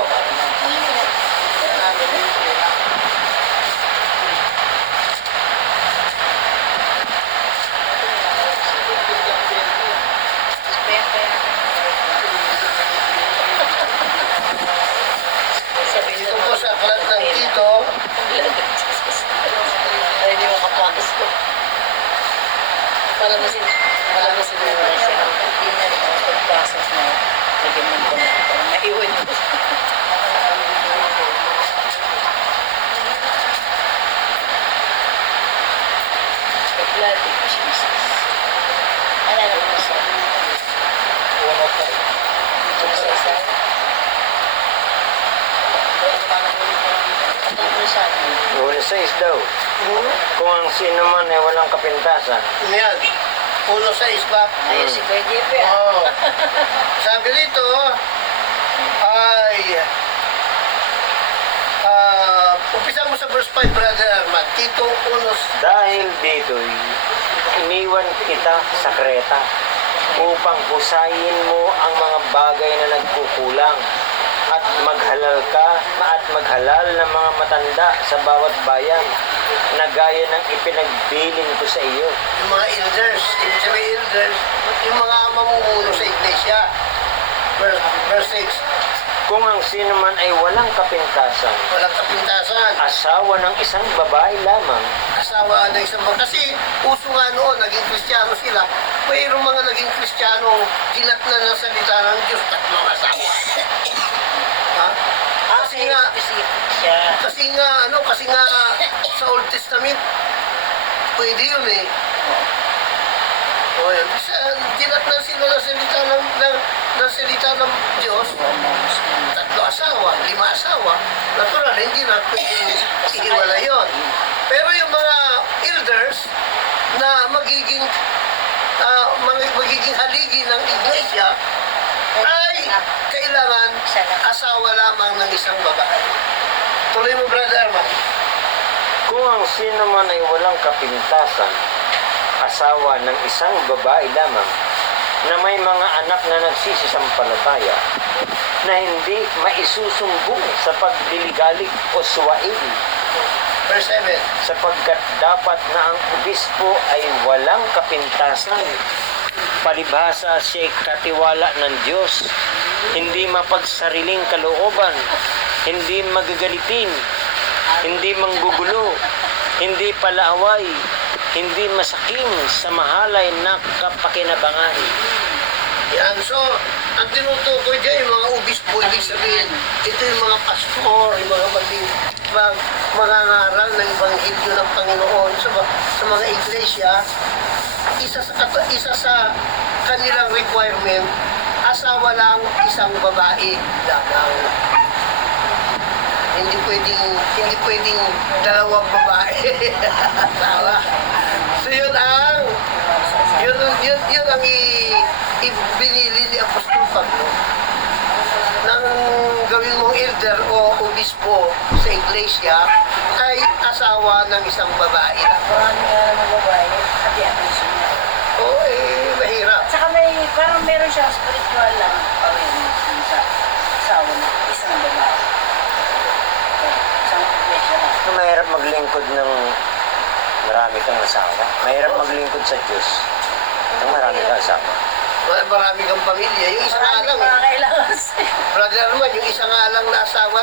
dito po sa aklat ng Tito, Ay, hindi mo kapakas ko. Para mo siya Hindi na rin ako pagpasok na lagyan mo ko na ito. Naiwan mo. The blood of Jesus. Ano na mo siya? Ito sa isa. Tungkol sa atin. Huli 6 daw. Kung ang sino man ay walang kapintasan. yan, 1:6 ba? Ayun si Kuya JP ah. Oo. Sabi dito, ay, umpisa mo sa verse 5, Brother Arman. Tito 1. Dahil dito'y iniwan kita sa Kreta upang husayin mo ang mga bagay na nagkukulang at maghalal ka at maghalal ng mga matanda sa bawat bayan na gaya ng ipinagbilin ko sa iyo. Yung mga elders, ibig sabihin elders, yung mga mamumuno sa iglesia. Verse 6, Kung ang sino man ay walang kapintasan, walang kapintasan. asawa ng isang babae lamang, Asawa ng isang mga, kasi uso nga noon, naging Kristiyano sila. Mayroong mga naging Kristiyano, dinatnan ng salita ng Diyos, 3 asawa. Ha? Kasi nga, kasi nga, sa Old Testament, pwede yun eh. O yun, dinatnan sila ng salita ng Diyos, 3 asawa, 5 asawa. Natural, hindi na pwede ihiwala yun. Pero yung mga elders na magiging haligi ng iglesia ay kailangan asawa lamang ng isang babae. Tuloy mo, Brother Arman. kung ang sino man ay walang kapintasan, asawa ng isang babae lamang, na may mga anak na nagsisisampalataya, na hindi maisusumbong sa pagliligalig o suwail, Verse 7. sapagkat dapat na ang obispo ay walang kapintasan. Palibhasa siya'y katiwala ng Diyos, hindi mapagsariling kalooban, hindi magagalitin, hindi manggugulo, hindi palaaway, hindi masakim sa mahalay na kapakinabangan. Yan. So, ang tinutukoy dyan, yung mga obispo, ibig sabihin, ito yung mga pastor, yung mga mga ngaral ng Ebanghelyo ng Panginoon sa mga iglesia. Isa sa kanilang requirement, asawa lang isang babae lamang. Hindi pwedeng 2 babae. Asawa. So yun ang ibinili ni Apostol Pablo nang gawin mong elder o obispo sa iglesia ay asawa ng isang babae. Marami nga ng babae, hati-hati siya. O mahirap. At saka may parang meron siyang spiritual lang awareness sa asawa ng isang babae. Isang iglesia lang. Mahirap maglingkod ng marami kang asawa. Mahirap maglingkod sa Diyos ng marami kang asawa. Marami kang pamilya. Yung isa nga Marami lang. mga kailangan sa'yo. Brother naman, yung isa nga lang na asawa,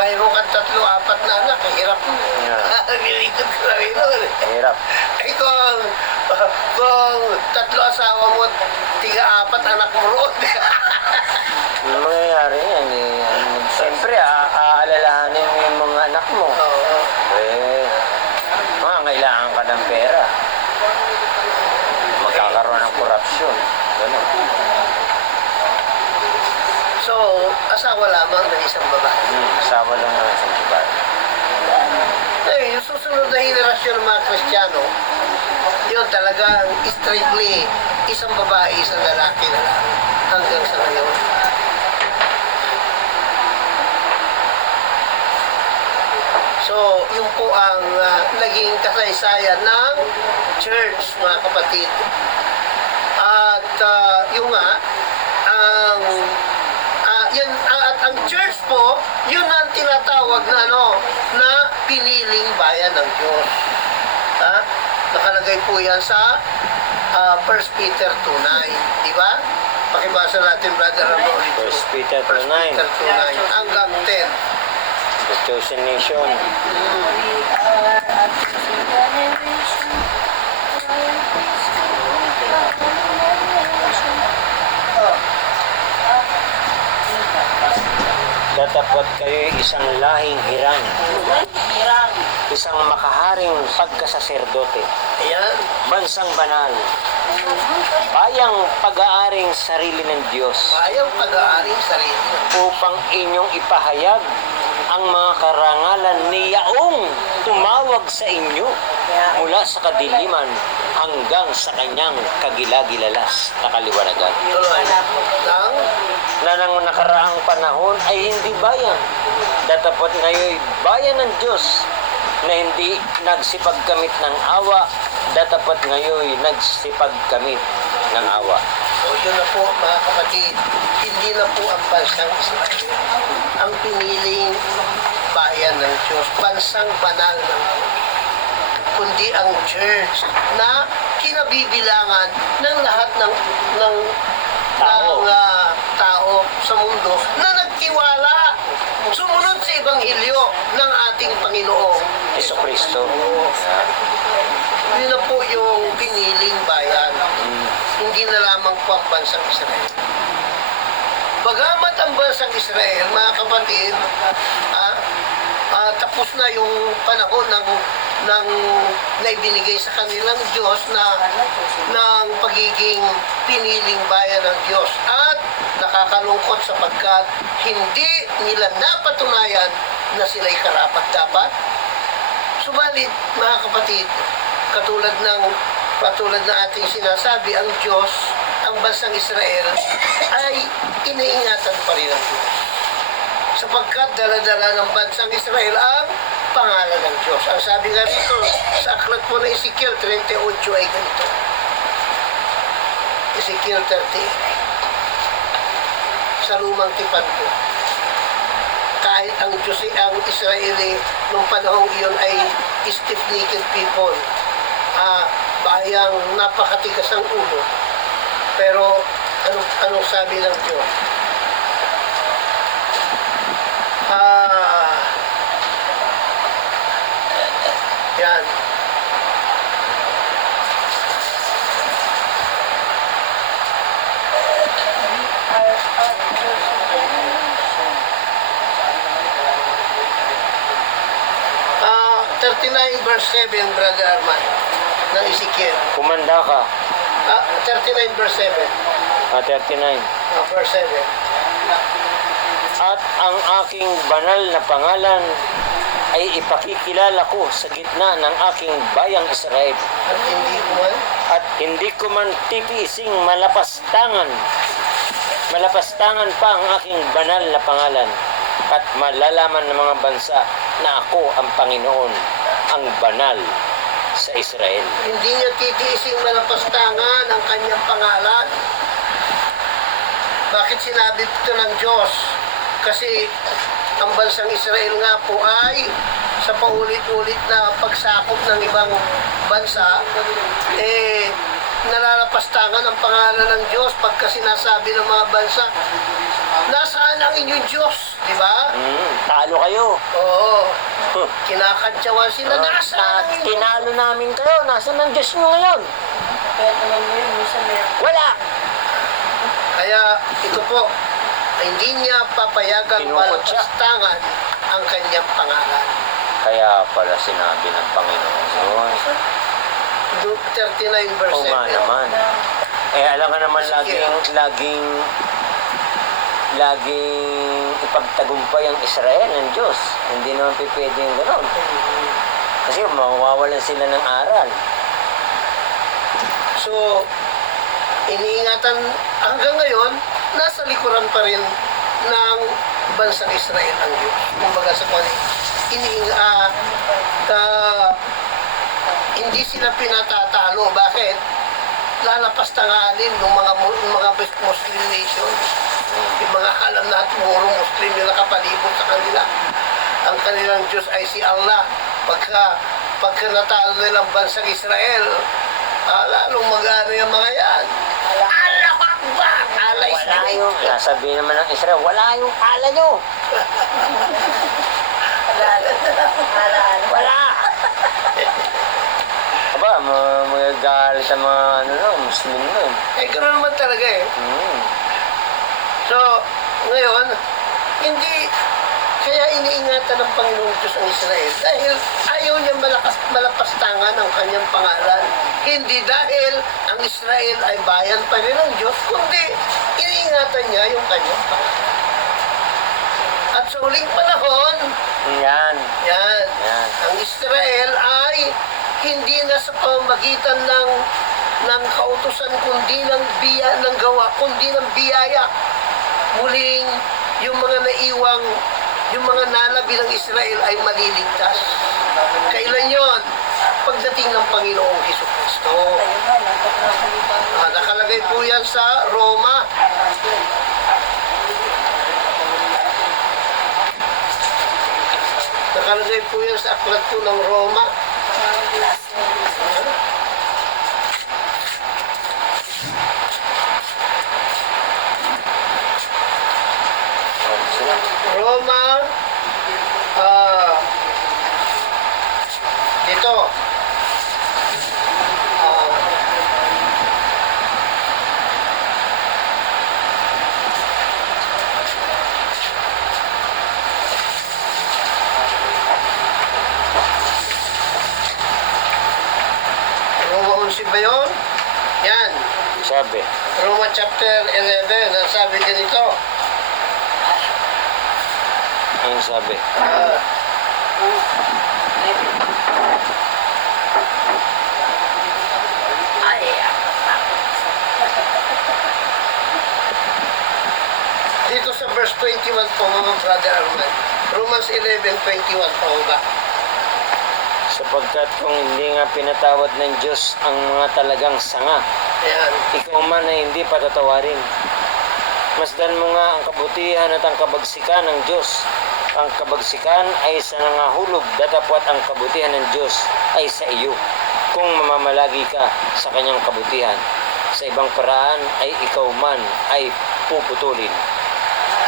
mayroon kang 3, 4 na anak. Hirap mo. Yeah. Nilingkod ko lang yun. Mahirap. Eh kung 3 asawa mo, 4 anak mo roon. Ang mangyayari yan eh. Siyempre, aalalahanin mo yung mga anak mo. Oo. Kailangan ka ng pera. Magkakaroon ng korupsyon. Ganun. So, asawa lamang ng isang babae. Asawa lang ng isang babae. Eh, yung susunod na henerasyon ng mga Kristiyano, yun talagang strictly isang babae, isang lalaki na lang hanggang sa ngayon. So, yun po ang naging kasaysayan ng church, mga kapatid. At yun nga, ang church po, yun ang tinatawag na na piniling bayan ng Diyos. Nakalagay po yan sa 1 Peter 2:9, di ba? Pakibasa natin, Brother Ramon. 1 Peter 1 Peter 2:9 hanggang 10. The chosen nation. We are a chosen generation. Datapot kayo'y isang lahing hirang, Hirang. isang makaharing pagkasaserdote, Ayan. bansang banal, bayang pag-aaring sarili ng Diyos, Bayang pag-aaring sarili. upang inyong ipahayag ang mga karangalan ni Yaong tumawag sa inyo mula sa kadiliman hanggang sa kanyang kagilagilalas na kaliwanagan. Tuloy. Nang Na nang nakaraang panahon ay hindi bayan. Datapot ngayon bayan ng Diyos na hindi nagsipagkamit ng awa. Datapot ngayon nagsipagkamit ng awa. So, yun na po, mga kapatid, hindi na po ang bansang Israel ang piniling bayan ng Diyos, bansang banal ng Diyos, kundi ang church na kinabibilangan ng lahat ng Tao. tao sa mundo na nagtiwala, sumunod sa Ebanghelyo ng ating Panginoong Heso Kristo. Yun na po yung piniling bayan. Hindi na lamang po ang bansang Israel. Bagamat ang bansang Israel, mga kapatid, tapos na yung panahon ng naibinigay sa kanilang Diyos ng pagiging piniling bayan ng Diyos. At nakakalungkot sapagkat hindi nila napatunayan na sila'y karapat-dapat. Subalit, mga kapatid, katulad ng ating sinasabi, ang Diyos, ang bansang Israel, ay iniingatan pa rin ang Diyos. Sapagkat dala-dala ng bansang Israel ang pangalan ng Diyos. Ang sabi nga rito, sa aklat po na Ezekiel 38 ay ganito. Ezekiel 38. Sa lumang tipan po. Kahit ang Diyos, ang Israeli, nung panahong iyon ay stiff-necked people, bayang napakatigas ang ulo. Pero anong sabi ng Diyos? Yan. Our chosen generation. 39 verse 7, Brother Arman, ng Ezekiel. Kumanda ka. 39 verse 7. 39. Verse 7. At ang aking banal na pangalan ay ipakikilala ko sa gitna ng aking bayang Israel. At hindi ko man titiising malapastangan pa ang aking banal na pangalan. At malalaman ng mga bansa na ako ang Panginoon, ang banal sa Israel. Hindi niya titiising malapastangan ang kanyang pangalan Bakit sinabi ito ng Diyos? Kasi ang bansang Israel nga po ay sa paulit-ulit na pagsakop ng ibang bansa, nalalapastangan ang pangalan ng Diyos pagka sinasabi ng mga bansa, nasaan ang inyong Diyos? Di ba? Talo kayo. Oo. Kinakantsawan sila, nasaan ang inyong Tinalo namin kayo. Nasaan ang Diyos nyo ngayon? Kaya naman mo yun, minsan meron. Wala. Kaya ito po, hindi niya papayagang Tinukot siya. malapastangan ang kanyang pangalan. Kaya pala sinabi ng Panginoon. Luke 39 verse Oo nga 7. naman. Alam ka naman laging ipagtagumpay ang Israel ng Diyos. Hindi naman pwede yung gano'n. Kasi mawawalan sila ng aral. So, iniingatan hanggang ngayon, nasa likuran pa rin ng bansang Israel ang Diyos. Kumbaga sa kanya, hindi sila pinatatalo. Bakit? Lalapastanganin ng mga Muslim nations. Yung mga alam natin, puro Muslim yung nakapalibot sa kanila. Ang kanilang Diyos ay si Allah. Pagka natalo nilang bansang Israel, lalong mag-ano yung mga yan. Allah Akbar! Allah is Wala great! yung, sasabihin naman ng Israel, wala yung ala nyo. Wala. Aba, magagalit ang mga Muslim nun. Gano'n naman talaga eh. So, ngayon, hindi, kaya iniingatan ng Panginoong Diyos ang Israel dahil ayaw niya malapastangan ang kanyang pangalan. Hindi dahil ang Israel ay bayan pa rin ng Diyos, kundi iniingatan niya yung kanyang pangalan. At sa huling panahon, Yan. yan, Yan. ang Israel ay hindi na sa pamamagitan ng kautusan kundi ng gawa, kundi ng biyaya. Muling yung mga naiwang, yung mga nalabi ng Israel ay maliligtas. Kailan yon? Pagdating ng Panginoong Jesucristo. Nakalagay po yan sa Roma. Nakalagay po yan sa aklat po ng Roma. Roma, dito, Roma 11 ba yun? Yan, Sabi. Roma chapter 11, ang sabi ganito, Ang sabi. Dito sa verse 21 po, mga brother Arman. Romans 11:21 po ba? Sapagkat kung hindi nga pinatawad ng Diyos ang mga talagang sanga, Ayan. ikaw man ay hindi patatawarin. Masdan mo nga ang kabutihan at ang kabagsikan ng Diyos. Ang kabagsikan ay sa nangahulog, datapwat ang kabutihan ng Diyos ay sa iyo, kung mamamalagi ka sa kanyang kabutihan. Sa ibang paraan ay ikaw man ay puputulin.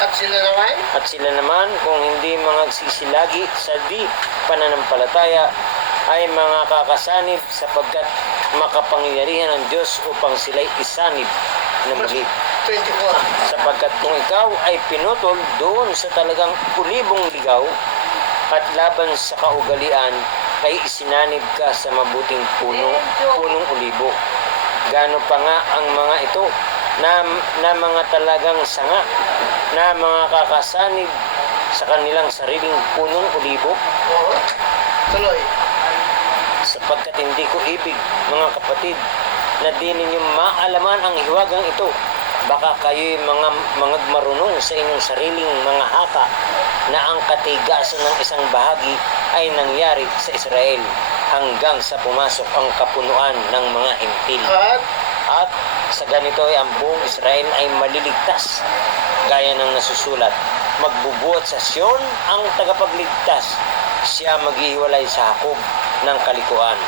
At sila naman, At sila naman, kung hindi mga sisilagi sa di pananampalataya, ay mga kakasanib sapagkat makapangyarihan ng Diyos upang sila'y isanib na muli. 24. Sapagkat kung ikaw ay pinutol doon sa talagang ulibong ligaw at laban sa kaugalian, ay isinanib ka sa mabuting punong ulibo. Gano pa nga ang mga ito na mga talagang sanga, na mga kakasanib sa kanilang sariling punong ulibo. Oo. Tuloy. Sapagkat hindi ko ibig, mga kapatid, na di ninyo maalaman ang hiwagang ito. Baka kayo'y mga marunong sa inyong sariling mga haka na ang katigasan ng isang bahagi ay nangyari sa Israel hanggang sa pumasok ang kapunuan ng mga hintil. At At sa ganito ay ang buong Israel ay maliligtas. Gaya ng nasusulat, magbubuhat sa Sion ang tagapagligtas. Siya maghihiwalay sa Hakob ng kalikuan.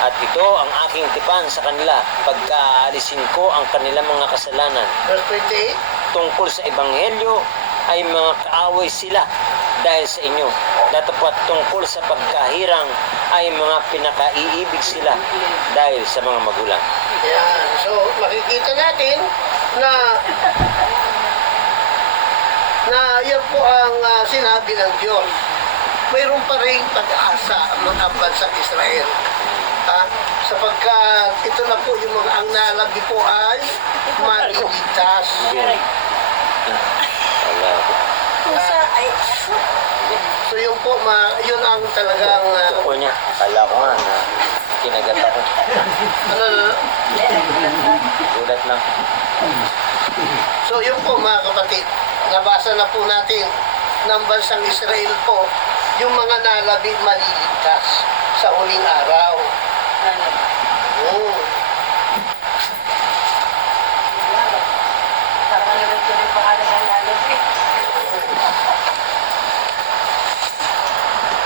At ito ang aking tipan sa kanila pagkaalisin ko ang kanilang mga kasalanan. Verse 28. Tungkol sa Ebanghelyo ay mga kaaway sila dahil sa inyo. Datapwat tungkol sa pagkahirang ay mga pinakaiibig sila dahil sa mga magulang. Yan. So, makikita natin na yan po ang sinabi ng Diyos. Mayroon pa rin pag-asa ang bansang Israel. Sapagkat ito na po yung mga ang nalabi po ay maliligtas. Wala. Pusa ay So yun po, yun ang talagang Ako niya, akala ko nga na kinagat ako. ano, Gulat lang. so yun po mga kapatid, nabasa na po natin ng bansang Israel po yung mga nalabi maliligtas sa huling araw. Parang nalagyan ko yung pangalan ng lalaki.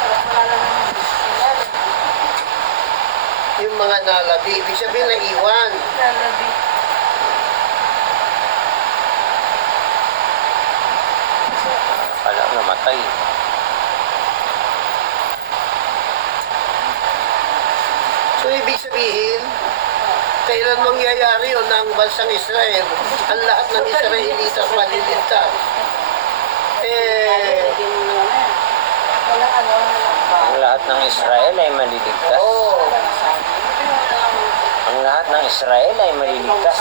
Parang pangalan ng lalaki. Yung mga nalabi, ibig sabihin na iwan. Lalaki. Akala ko namatay. So ibig sabihin, kailan mangyayari yun ng bansang Israel? Ang lahat ng Israelitas maliligtas. Walang ano, walang ba? Ang lahat ng Israel ay maliligtas. Oo. Ang lahat ng Israel ay maliligtas.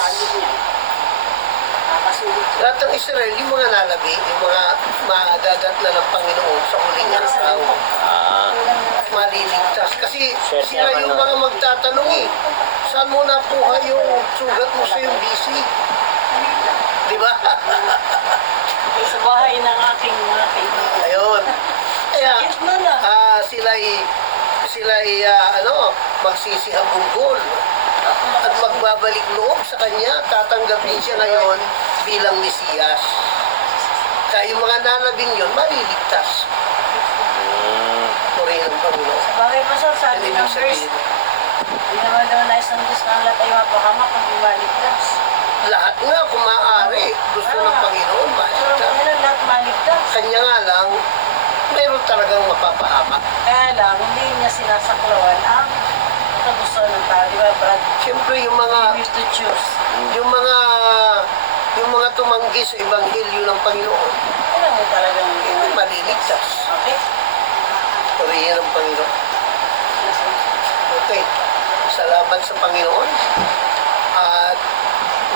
Lahat ng Israel, yung mga nalabi, yung mga madadatna ng Panginoon sa huling araw, Ah, maliligtas. Kasi Swerte sila naman yung nun. mga magtatanong saan mo nakuha yung sugat mo sa yung BC? Di ba? Sa bahay ng aking mga kaibigan. Ayun. Kaya, Sakit na lang. sila'y magsisihabunggol at magbabalik loob sa kanya, tatanggapin siya ngayon bilang Mesiyas. Kaya yung mga nalabing yun, maliligtas. Purihin ang Panginoon. Sa bagay pa sir, sabi Ano ng ibig verse, sabihin? hindi naman daw nais ng Diyos na ang lahat ay mapahamak kung maligtas. Lahat nga, kung maaari, gusto ng Panginoon, Pero maligtas. kailan lahat maligtas? Kanya nga lang, mayroon talagang mapapahamak. Kaya lang, hindi niya sinasaklawan ang kagustuhan ng tao. Di ba, Brad? Siyempre, yung mga We used to choose. yung mga tumanggi sa ebanghelyo ng Panginoon, Alam mo talagang hindi maliligtas. okay? Purihin ang Panginoon. Okay. Salamat sa Panginoon. At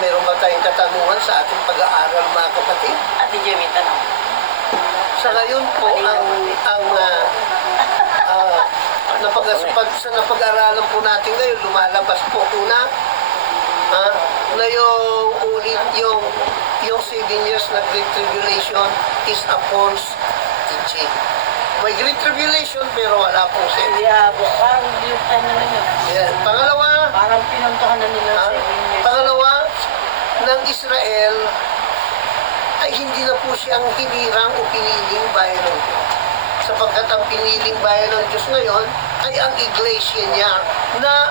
meron ba tayong katanungan sa ating pag-aaral, mga kapatid? Ate Jemmy, tanong. Sa ngayon po, sa napag-aralan po natin ngayon, lumalabas po una, na yung 7 years na Great Tribulation is a false teaching. May Great Tribulation pero wala pong 7. Hindi parang yung ano na yun. Yan. Pangalawa, Parang pinuntahan na nila Ah, 7 years. pangalawa, ng Israel ay hindi na po siyang hinirang o piniling bayan ng Diyos. Sapagkat ang piniling bayan ng Diyos ngayon ay ang iglesia niya na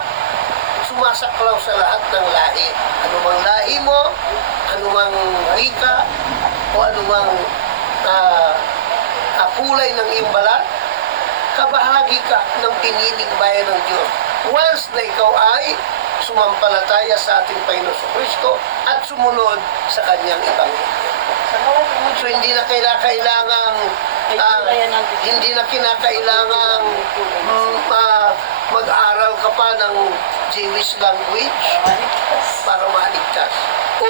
sumasaklaw sa lahat ng lahi. Anumang lahi mo, anumang wika, o anumang kulay ng iyong balat, kabahagi ka ng piniling bayan ng Diyos. Once na ikaw ay sumampalataya sa ating Panginoon Kristo at sumunod sa kanyang ebanghelyo. So hindi na kinakailangang mag-aral ka pa ng Jewish language para maligtas. O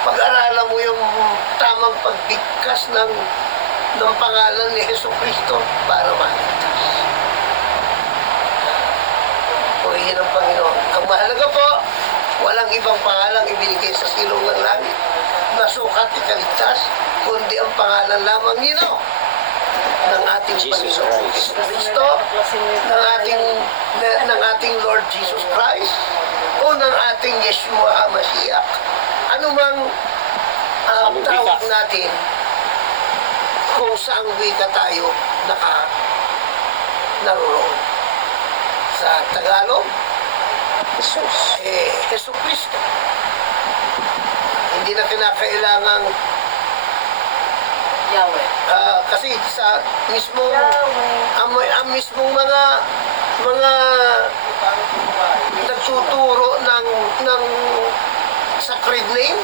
pag-aralan mo yung tamang pagbigkas ng pangalan ni Hesus Kristo para maligtas. Purihin ang Panginoon. Ang mahalaga po, walang ibang pangalang ibinigay sa silong ng langit na sukat ikaligtas, kundi ang pangalan lamang nino ng ating Jesus Panginoon Christ. Kristo, ng ating Jesus Christ o ng ating Yeshua HaMashiach. Ano mang tawag natin kung saang wika tayo naroon. Sa Tagalog, Jesus. Jesu Cristo. Hindi na kinakailangang Yahweh. kasi sa mismong ang mismong mga nagtuturo ng sacred name,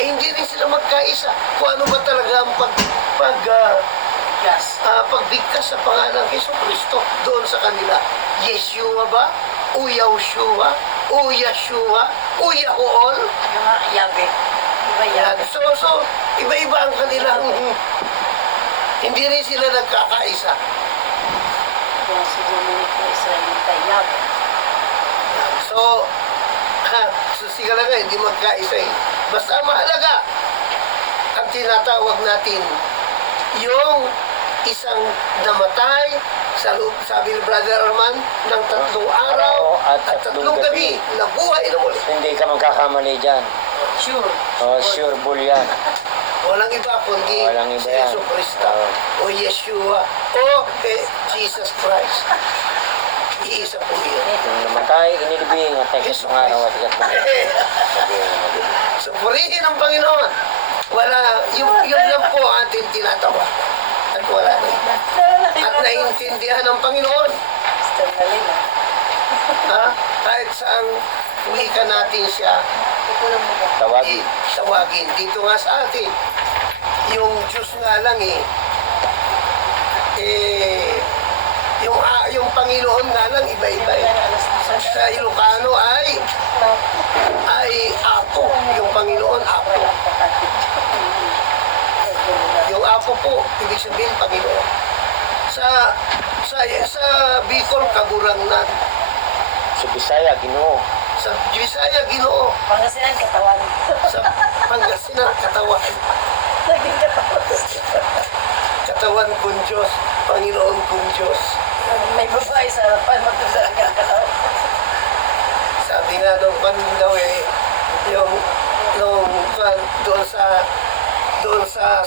hindi rin sila magkaisa kung ano ba talaga ang Yes. pagbigkas sa pangalan ng Hesus Kristo doon sa kanila. Yeshua ba? O Yahushua? O Yeshua? O Yahuol? Yung nga, Yahweh. Iba Yan. Yahweh. So, iba-iba ang kanilang, hindi rin sila nagkakaisa. Kung si Dominic na Israelita, Yahweh. So, sige lang nga, hindi magkaisa eh. Basta mahalaga, ang tinatawag natin, yung isang namatay sa loob, sabi ni Brother Arman, ng 3 araw at 3 gabi, nabuhay na muli. Hindi ka magkakamali dyan. Sure. Sure bull yan. Walang iba kundi Walang iba si yan. Yesu Cristo o Yeshua o kay Jesus Christ. Iisa po yun. Yung namatay, inilibing at ay Jesus ng araw at ikat ng So, purihin ang Panginoon. Yun lang po ang ating tinatawa. At wala na iba. At naiintindihan ng Panginoon. Kahit saang wika natin siya tawagin. tawagin. Dito nga sa atin, yung Diyos nga lang yung Panginoon nga lang iba-iba eh. Sa Ilocano ay Apo. Yung Panginoon, Apo. Yung Apo po, ibig sabihin Panginoon. Sa Bicol, Kagurangnan. Sa Bisaya, Ginoo. Sa Bisaya, Ginoo. Pangasinan, katawan. Sa Pangasinan, katawan. Naging katawan. Katawan kong Diyos, Panginoon kong Diyos. May babae sa harapan, magkasarang katawan. Sabi nga nung daw yung doon sa